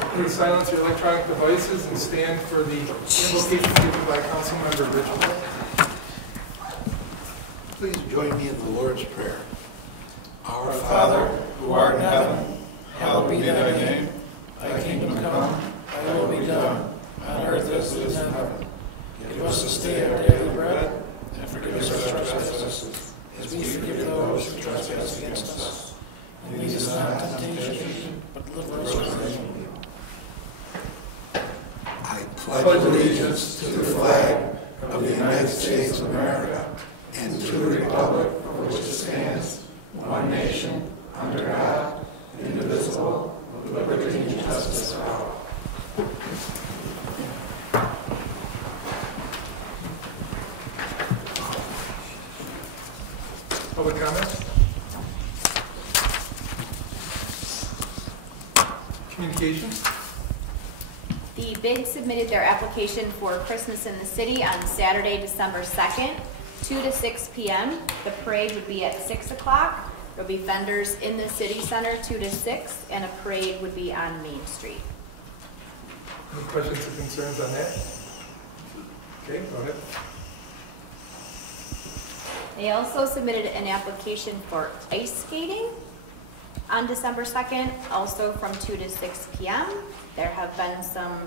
please silence your electronic devices and stand for the invocation given by Councilmember Richard. Please join me in the Lord's Prayer. Our Father, who art in heaven, hallowed be thy name. Thy kingdom come, thy will be done, on earth as it is in heaven. Give us this day our daily bread, and forgive us our trespasses, as we forgive those who trespass against us. And lead us not into temptation, but deliver us from evil. I pledge allegiance to the flag of the United States of America and to the republic for which it stands, one nation, under God, indivisible, with liberty and justice for all. Public comments? Communications? The BIG submitted their application for Christmas in the City on Saturday, December 2nd, 2 to 6 p.m. The parade would be at 6 o'clock. There'll be vendors in the City Center 2 to 6, and a parade would be on Main Street. Any questions or concerns on that? Okay, go ahead. They also submitted an application for ice skating on December 2nd, also from 2 to 6 p.m. There have been some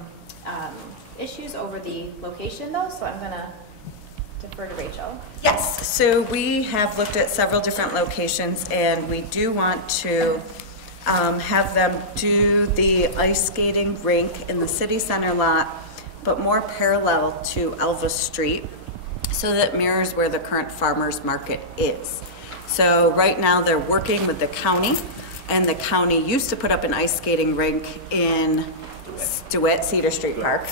issues over the location though, so I'm gonna defer to Rachel. Yes, so we have looked at several different locations and we do want to have them do the ice skating rink in the city center lot, but more parallel to Elvis Street, so that it mirrors where the current farmers market is. So right now they're working with the county, and the county used to put up an ice skating rink in DeWitt, Cedar Street Park.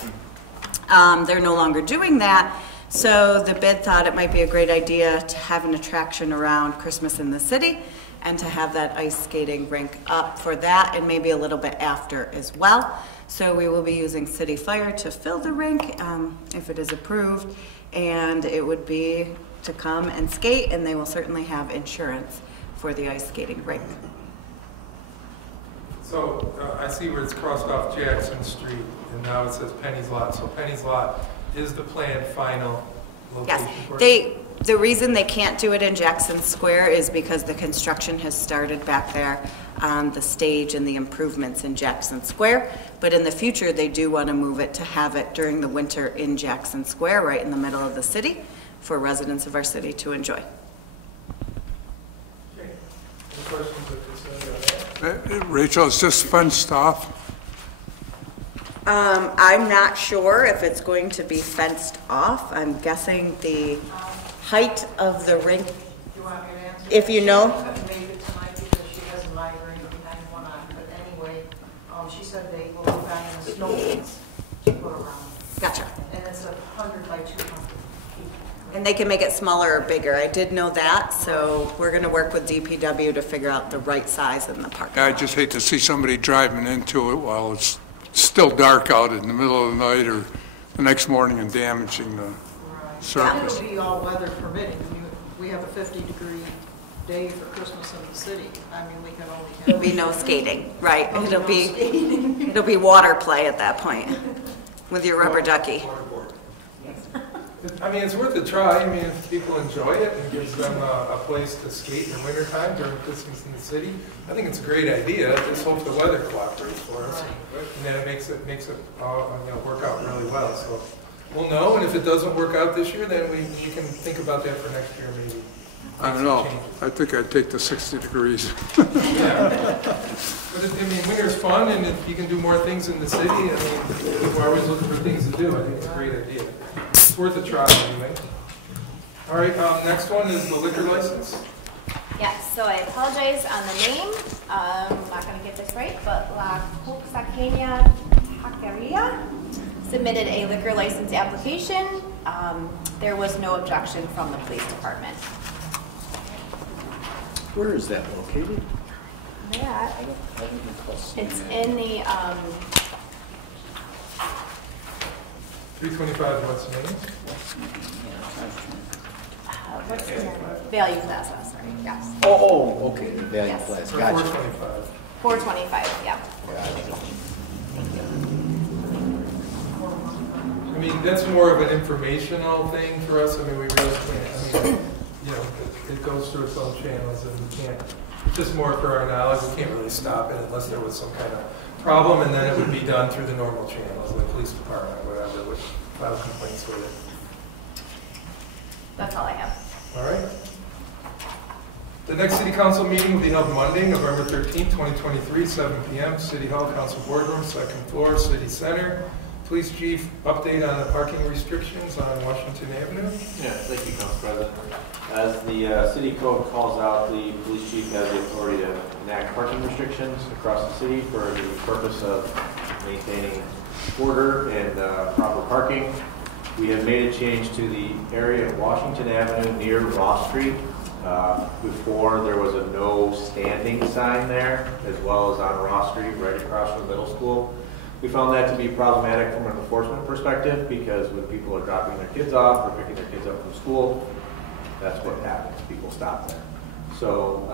They're no longer doing that, so the bid thought it might be a great idea to have an attraction around Christmas in the City and to have that ice skating rink up for that and maybe a little bit after as well. So we will be using City Fire to fill the rink if it is approved, and it would be to come and skate, and they will certainly have insurance for the ice skating rink. So I see where it's crossed off Jackson Street, and now it says Penny's Lot. So Penny's Lot is the planned final location for it? The reason they can't do it in Jackson Square is because the construction has started back there on the stage and the improvements in Jackson Square. But in the future, they do want to move it to have it during the winter in Jackson Square, right in the middle of the city, for residents of our city to enjoy. Okay. Any questions or concerns on that? Rachel, is this fenced off? I'm not sure if it's going to be fenced off. I'm guessing the height of the rink. Do you want me to answer? If you know. She couldn't make it tonight because she has a migraine and one on. But anyway, she said they will be buying the snow pits to put around. Gotcha. And it's 100 by 200. And they can make it smaller or bigger. I did know that, so we're going to work with DPW to figure out the right size in the park. I just hate to see somebody driving into it while it's still dark out in the middle of the night or the next morning and damaging the surface. It'll be all weather permitting. We have a 50-degree day for Christmas in the city. I mean, we can only have... There'll be no skating, right? It'll be water play at that point with your rubber ducky. I mean, it's worth a try. I mean, if people enjoy it and gives them a place to skate in the wintertime during Christmas in the city, I think it's a great idea. I just hope the weather cooperates for us, and then it makes it work out really well. So we'll know, and if it doesn't work out this year, then we can think about that for next year maybe. I don't know. I think I'd take the 60 degrees. Yeah. But I mean, winter's fun, and if you can do more things in the city, I mean, we're always looking for things to do. I think it's a great idea. It's worth a try anyway. All right, next one is the liquor license. Yes, so I apologize on the name. I'm not going to get this right, but La Coxaqueña Taqueria submitted a liquor license application. There was no objection from the police department. Where is that located? Yeah, it's in the 325 what's the name? what's the value plaza, sorry, yes. Oh, okay, the value Yes. class, Or gotcha. 425. 425, yeah. Gotcha. I mean, that's more of an informational thing for us. I mean, we really can't, I mean, you know, it goes through its own channels and we can't, it's just more for our knowledge. We can't really stop it unless there was some kind of problem, and then it would be done through the normal channels, like police department, whatever, would file complaints with it. That's all I have. All right. The next city council meeting will be held Monday, November 13th, 2023, 7 p.m. City Hall Council Boardroom, second floor, City Center. Police Chief, update on the parking restrictions on Washington Avenue. Yeah, thank you, Council President. As the city code calls out, the police chief has the authority to enact parking restrictions across the city for the purpose of maintaining order and proper parking. We have made a change to the area of Washington Avenue near Ross Street. Before, there was a no standing sign there, as well as on Ross Street, right across from the middle school. We found that to be problematic from an enforcement perspective, because when people are dropping their kids off or picking their kids up from school, that's what happens. People stop there. So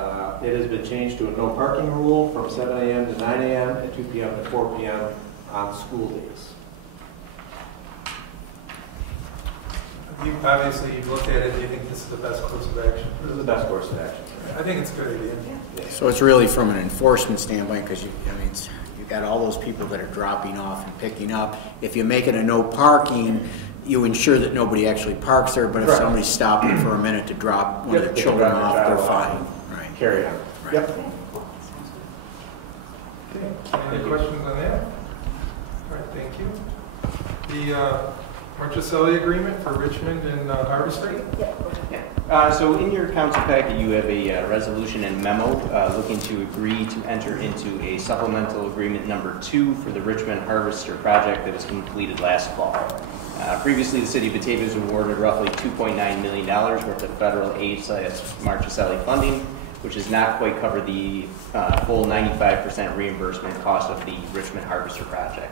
it has been changed to a no parking rule from 7 a.m. to 9 a.m. and 2 p.m. to 4 p.m. on school days. Obviously, you've looked at it. Do you think this is the best course of action? This is the best course of action. I think it's a good idea. Yeah. So it's really from an enforcement standpoint, because you've got all those people that are dropping off and picking up. If you make it a no parking, you ensure that nobody actually parks there, but if somebody's stopping for a minute to drop one of the children off, they're fine. Right. Carry on. Right. Yep. Okay. Any questions on that? All right, thank you. The Marchicelli agreement for Richmond and Harvester? So in your council packet, you have a resolution and memo looking to agree to enter into a supplemental agreement number 2 for the Richmond Harvester project that was completed last fall. Previously, the city of Batavia was awarded roughly $2.9 million worth of federal aid/Marchicelli funding, which does not quite cover the full 95% reimbursement cost of the Richmond Harvester project.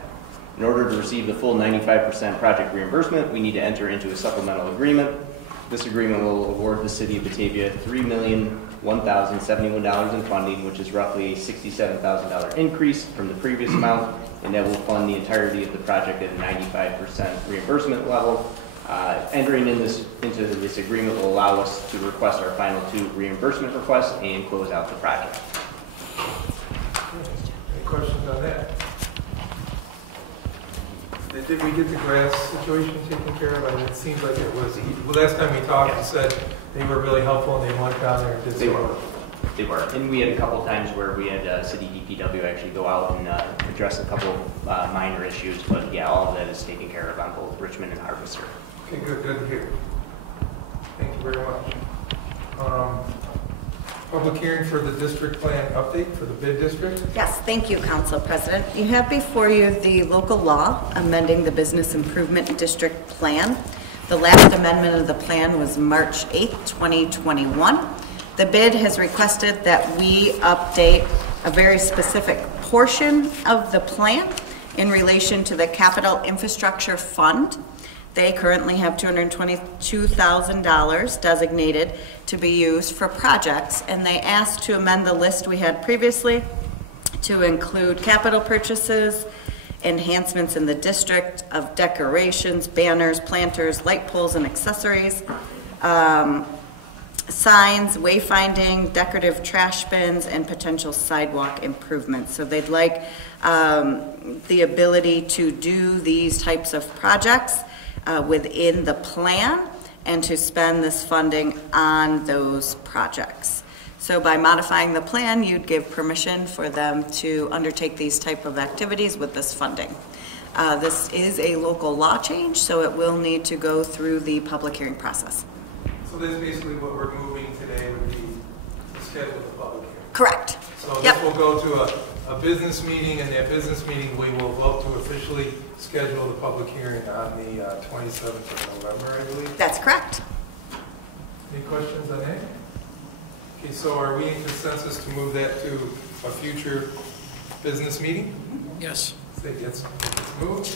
In order to receive the full 95% project reimbursement, we need to enter into a supplemental agreement. This agreement will award the city of Batavia $3,001,071 in funding, which is roughly a $67,000 increase from the previous amount, and that will fund the entirety of the project at a 95% reimbursement level. Entering into this agreement will allow us to request our final 2 reimbursement requests and close out the project. Any questions on that? Did we get the grass situation taken care of? I mean, it seems like it was. Well, last time we talked, you said they were really helpful and they went down there and did some work. They were. And we had a couple times where we had city DPW actually go out and address a couple minor issues. But yeah, all of that is taken care of on both Richmond and Harvester. Okay, good to hear. Thank you very much. Public hearing for the district plan update for the bid district. Yes, thank you, Council President. You have before you the local law amending the Business Improvement District Plan. The last amendment of the plan was March 8th, 2021. The bid has requested that we update a very specific portion of the plan in relation to the Capital Infrastructure Fund. They currently have $222,000 designated to be used for projects, and they asked to amend the list we had previously to include capital purchases, enhancements in the district of decorations, banners, planters, light poles and accessories, signs, wayfinding, decorative trash bins, and potential sidewalk improvements. So they'd like the ability to do these types of projects within the plan and to spend this funding on those projects. So by modifying the plan, you'd give permission for them to undertake these type of activities with this funding. This is a local law change, so it will need to go through the public hearing process. So this is basically what we're moving today would be to schedule the public hearing. Correct. So this will go to a business meeting, and that business meeting we will vote to officially schedule the public hearing on the 27th of November, I believe. That's correct. Any questions on that? Okay, so are we in consensus to move that to a future business meeting? Yes. Say it's moved.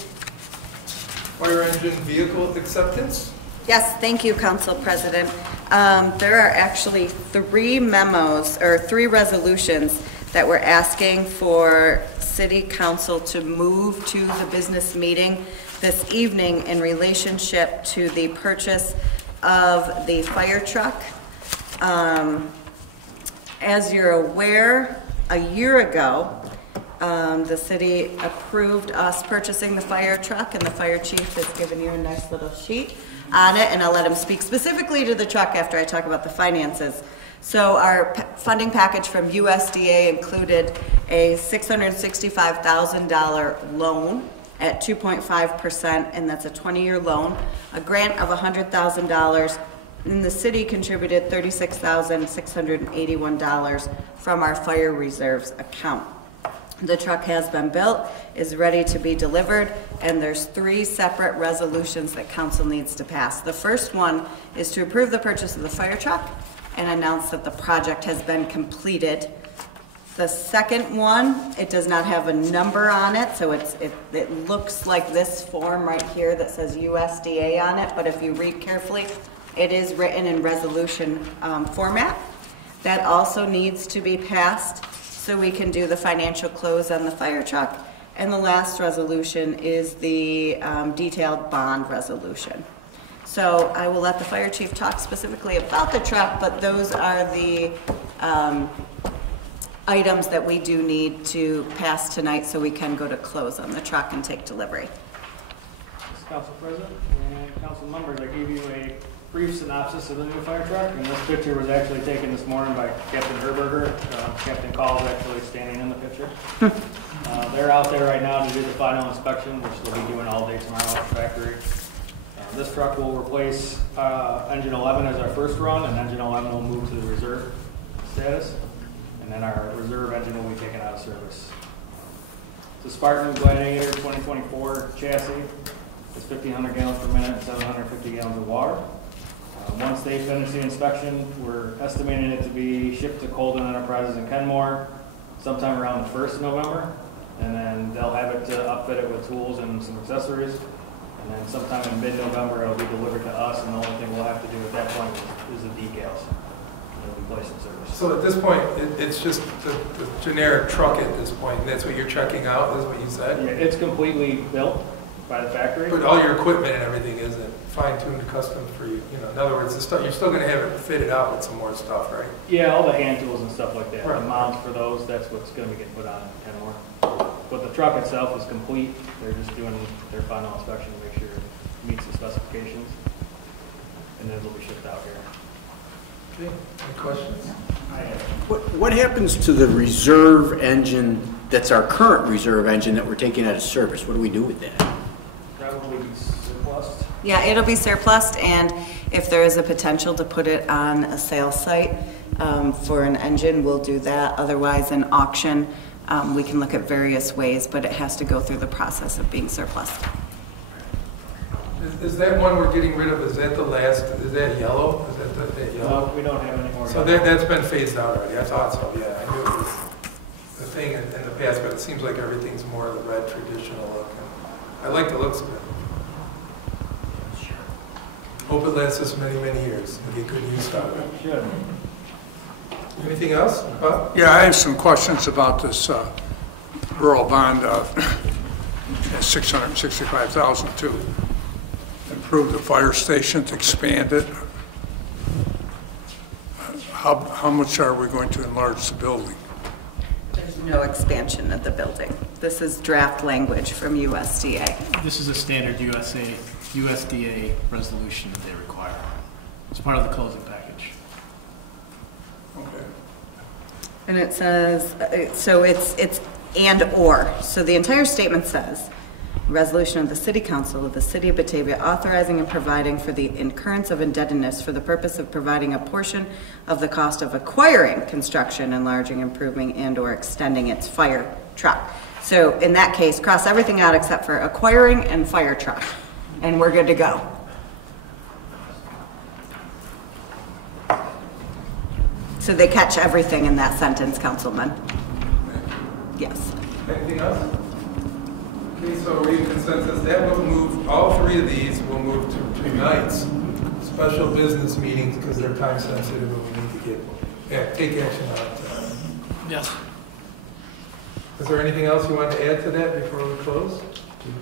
Fire engine vehicle acceptance? Yes, thank you, Council President. There are actually 3 memos or 3 resolutions that we're asking for City Council to move to the business meeting this evening in relationship to the purchase of the fire truck. As you're aware, a year ago, the city approved us purchasing the fire truck, and the fire chief has given you a nice little sheet on it, and I'll let him speak specifically to the truck after I talk about the finances. So our funding package from USDA included a $665,000 loan at 2.5%, and that's a 20-year loan, a grant of $100,000, and the city contributed $36,681 from our fire reserves account. The truck has been built, is ready to be delivered, and there's 3 separate resolutions that council needs to pass. The first one is to approve the purchase of the fire truck and announce that the project has been completed. The second one, it does not have a number on it, so it looks like this form right here that says USDA on it, but if you read carefully, it is written in resolution format. That also needs to be passed so we can do the financial close on the fire truck. And the last resolution is the detailed bond resolution. So I will let the fire chief talk specifically about the truck, but those are the items that we do need to pass tonight so we can go to close on the truck and take delivery. Mr. Council President and council members, I gave you a brief synopsis of the new fire truck, and this picture was actually taken this morning by Captain Herberger. Captain Call is actually standing in the picture. They're out there right now to do the final inspection, which they'll be doing all day tomorrow at the factory. This truck will replace engine 11 as our first run, and engine 11 will move to the reserve status, and then our reserve engine will be taken out of service. It's a Spartan Gladiator 2024 chassis. It's 1,500 gallons per minute and 750 gallons of water. Once they finish the inspection, we're estimating it to be shipped to Colden Enterprises in Kenmore sometime around the 1st of November, and then they'll have it to upfit it with tools and some accessories. And then sometime in mid-November, it'll be delivered to us, and the only thing we'll have to do at that point is the decals. It'll be placed in service. So at this point, it's just the generic truck at this point, and that's what you're checking out, is what you said? Yeah, it's completely built by the factory. But all your equipment and everything isn't fine-tuned, custom for you. You know, in other words, the stuff, you're still going to have it fitted out with some more stuff, right? Yeah, all the hand tools and stuff like that. Right. The mounts for those, that's what's going to be getting put on in Kenmore. But the truck itself is complete. They're just doing their final inspection to make sure it meets the specifications, and then it'll be shipped out here. Okay. Any questions? What happens to the reserve engine that's our current reserve engine that we're taking out of service? What do we do with that? Probably be surplus. Yeah, it'll be surplus, and if there is a potential to put it on a sales site for an engine, we'll do that. Otherwise, an auction, we can look at various ways, but it has to go through the process of being surplus. Is that one we're getting rid of, is that the last, is that yellow? Is that yellow? No, we don't have any more. So that's been phased out already, I thought so, yeah. I knew it was the thing in the past, but it seems like everything's more the red traditional look. And I like the looks of it. Hope it lasts us many, many years and get good use out of it. Should. Anything else, Bob? Yeah, I have some questions about this rural bond at $665,000 to improve the fire station, to expand it. How much are we going to enlarge the building? There's no expansion of the building. This is draft language from USDA. This is a standard USDA resolution that they require. It's part of the closing package. Okay. And it says, so it's and or. So the entire statement says, resolution of the City Council of the City of Batavia authorizing and providing for the incurrence of indebtedness for the purpose of providing a portion of the cost of acquiring, construction, enlarging, improving, and or extending its fire truck. So in that case, cross everything out except for acquiring and fire truck, and we're good to go. So they catch everything in that sentence, Councilman. Yes. Anything else? Okay, so are we in consensus? That will move, all 3 of these will move to tonight's special business meetings because they're time sensitive and we need to take action on it. Yes. Is there anything else you want to add to that before we close?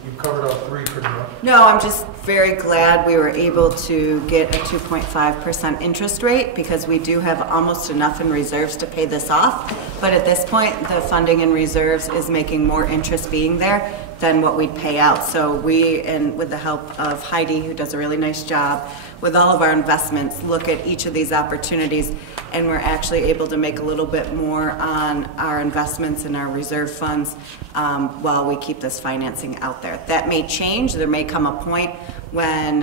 You've covered all three pretty much. No, I'm just very glad we were able to get a 2.5% interest rate because we do have almost enough in reserves to pay this off. But at this point, the funding in reserves is making more interest being there than what we'd pay out. So we, and with the help of Heidi, who does a really nice job, with all of our investments, look at each of these opportunities, and we're actually able to make a little bit more on our investments and our reserve funds while we keep this financing out there. That may change. There may come a point when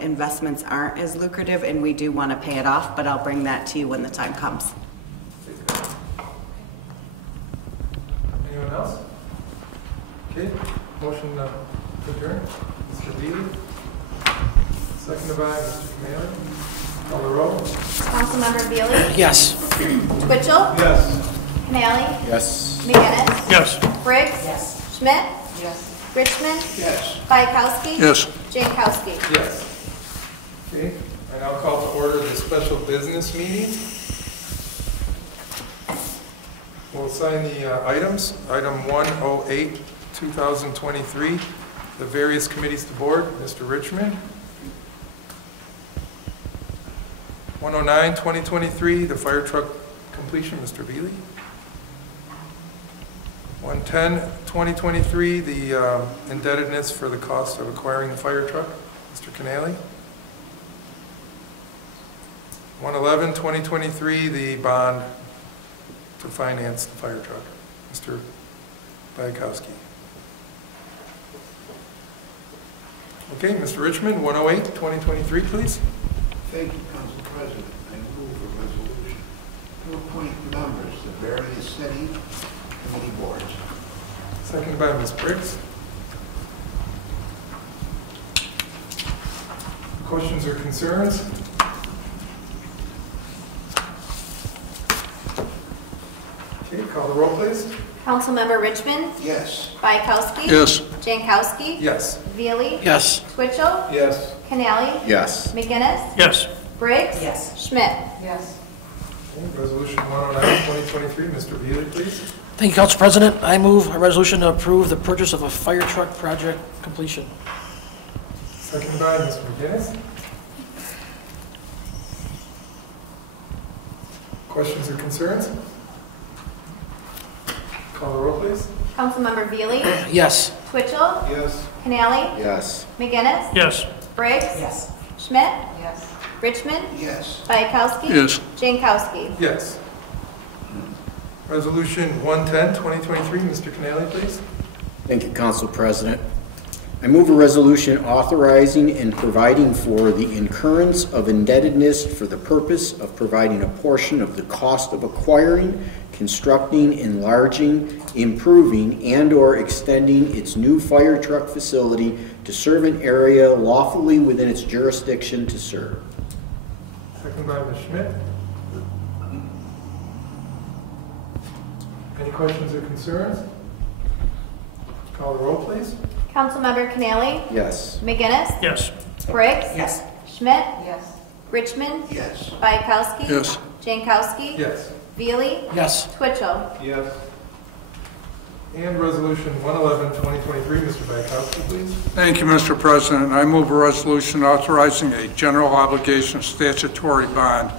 investments aren't as lucrative and we do want to pay it off, but I'll bring that to you when the time comes. Anyone else? Okay, motion to adjourn. Mr. Beasley. Seconded by Mr. Canale. Call the roll. Councilmember Veely? Yes. Twitchell? Yes. Canale? Yes. McGinnis? Yes. Briggs? Yes. Schmidt? Yes. Richmond? Yes. Bayakowski? Yes. Jankowski? Yes. Okay, and I'll call to order the special business meeting. We'll sign the items. Item 108, 2023, the various committees to board, Mr. Richmond. 109, 2023, the fire truck completion, Mr. Veely. 110, 2023, the indebtedness for the cost of acquiring the fire truck, Mr. Canale. 111, 2023, the bond to finance the fire truck, Mr. Bayakowski. Okay, Mr. Richmond, 108, 2023, please. Thank you, Council President. I move a resolution to appoint members of various city committee boards. Seconded by Ms. Briggs. Questions or concerns? Okay, call the roll, please. Councilmember Richmond? Yes. Bayakowski? Yes. Jankowski? Yes. Veely? Yes. Twitchell? Yes. Canale? Yes. McGinnis? Yes. Briggs? Yes. Schmidt? Yes. Okay, resolution 109, 2023, Mr. Veely, please. Thank you, Council President. I move a resolution to approve the purchase of a fire truck project completion. Seconded by Mr. McGinnis. Questions or concerns? Call the roll, please. Councilmember Veely? Yes. Twitchell? Yes. Canale? Yes. McGinnis? Yes. Briggs? Yes. Schmidt? Yes. Richmond? Yes. Bayakowski? Yes. Jankowski? Yes. Resolution 110, 2023, Mr. Canale, please. Thank you, Council President. I move a resolution authorizing and providing for the incurrence of indebtedness for the purpose of providing a portion of the cost of acquiring, constructing, enlarging, improving, and/or extending its new fire truck facility to serve an area lawfully within its jurisdiction to serve. Second by Ms. Schmidt. Any questions or concerns? Call the roll, please. Councilmember Canale? Yes. McGinnis? Yes. Briggs? Yes. Schmidt? Yes. Richmond? Yes. Bayakowski? Yes. Jankowski? Yes. Veely? Yes. Twitchell? Yes. And resolution 111, 2023, Mr. Bayakowski, please. Thank you, Mr. President. I move a resolution authorizing a general obligation statutory bond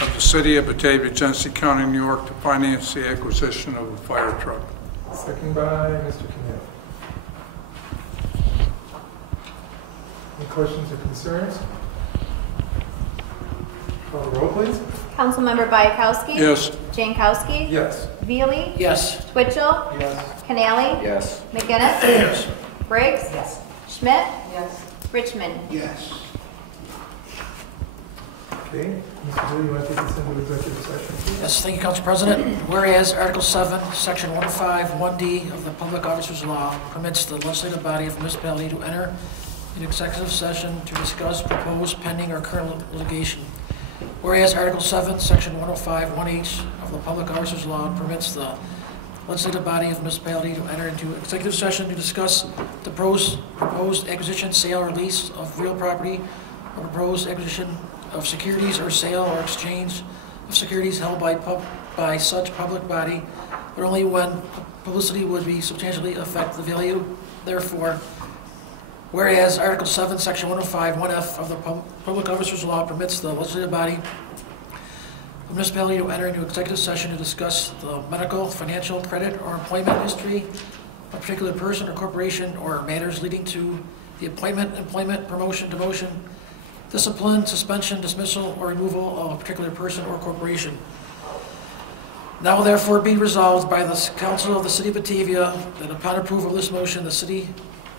of the City of Batavia, Genesee County, New York, to finance the acquisition of a fire truck. Second by Mr. Canale. Any questions or concerns? Call the roll, please. Councilmember Bayakowski? Yes. Jankowski? Yes. Veely? Yes. Twitchell? Yes. Canale? Yes. McGinnis? Yes. Briggs? Yes. Schmidt? Yes. Richmond? Yes. Okay. Mr. Lee, you want to take this into executive session, please? Yes, thank you, Council President. Whereas Article 7, Section 105, 1D of the Public Officers Law permits the legislative body of the municipality to enter an executive session to discuss proposed, pending, or current litigation. Whereas Article 7, Section 105, 1H of the Public Officers Law permits the legislative body of the municipality to enter into executive session to discuss the proposed acquisition, sale, or lease of real property, or proposed acquisition of securities, or sale or exchange of securities held by such public body, but only when publicity would be substantially affect the value. Therefore, whereas Article 7, Section 105, 1F of the Public Officers Law permits the legislative body of municipality to enter into executive session to discuss the medical, financial, credit, or employment history of a particular person or corporation or matters leading to the appointment, employment, promotion, demotion, discipline, suspension, dismissal, or removal of a particular person or corporation. Now therefore be resolved by the Council of the City of Batavia that upon approval of this motion, the City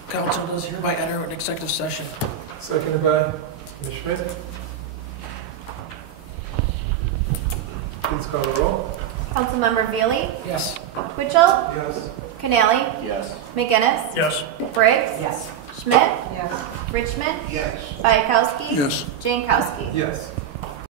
Council does hereby enter an executive session. Seconded by Ms. Schmidt. Please call the roll. Councilmember Veely? Yes. Twitchell? Yes. Canali? Yes. McGinnis? Yes. Briggs? Yes. Schmidt? Yes. Richmond? Yes. Bayakowski? Yes. Jankowski? Yes.